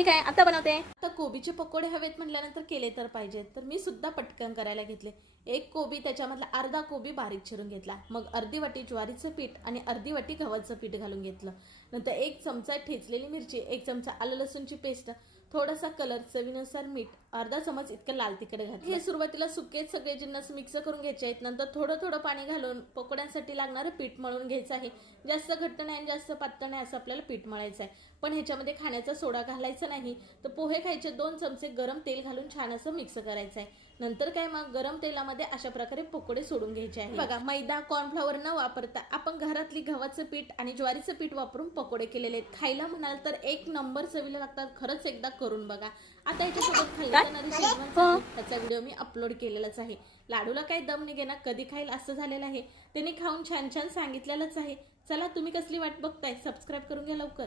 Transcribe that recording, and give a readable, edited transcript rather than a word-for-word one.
ठीक आहे, आता बनवते. आता कोबीचे पकोडे हवेत म्हटल्यानंतर केले तर पाहिजेत, तर मी सुद्धा पटकन करायला घेतले. एक कोबी, त्याच्यामधला अर्धा कोबी बारीक चिरून घेतला. मग अर्धी वाटी ज्वारीचं पीठ आणि अर्धी वाटी गव्हाचं पीठ घालून घेतलं. नंतर 1 चमचा ठेचलेली मिरची, 1 चमचा आलं लसूणची पेस्ट, थोडासा कलर, चवीनुसार मीठ, अर्धा चमच इतकं लाल तिखट घातलं. हे सुरुवातीला सुकेच सगळे जिन्नस मिक्स करून घ्यायचे आहेत. नंतर थोडं थोडं पाणी घालून पकोड्यांसाठी लागणारं पीठ मळून घ्यायचं आहे. जास्त घट्ट नाही आणि जास्त पातळ नाही असं आपल्याला पीठ मळायचं आहे. पण ह्याच्यामध्ये खाण्याचा सोडा घालायचा नाही. तर पोहे खायचे 2 चमचे गरम तेल घालून छान असं मिक्स करायचं आहे. नंतर काय, मग गरम तेलामध्ये अशा प्रकारे पकोडे सोडून घ्यायचे आहे. बघा, मैदा कॉर्नफ्लॉवर न वापरता आपण घरातली गव्हाचं पीठ आणि ज्वारीचं पीठ वापरून पकोडे केलेले आहेत. खायला म्हणाल तर एक नंबर चवीला लागतात. खरंच एकदा करून बघा. आता याच्यासोबत खाल्ल्यानंतर त्याचा व्हिडिओ मी अपलोड केलेलाच आहे. लाडूला काही दम निघे ना, कधी खाईल असं झालेलं आहे. त्यांनी खाऊन छान छान सांगितलेलंच आहे. चला, तुम्ही कसली वाट बघताय? सबस्क्राईब करून घ्या लवकर.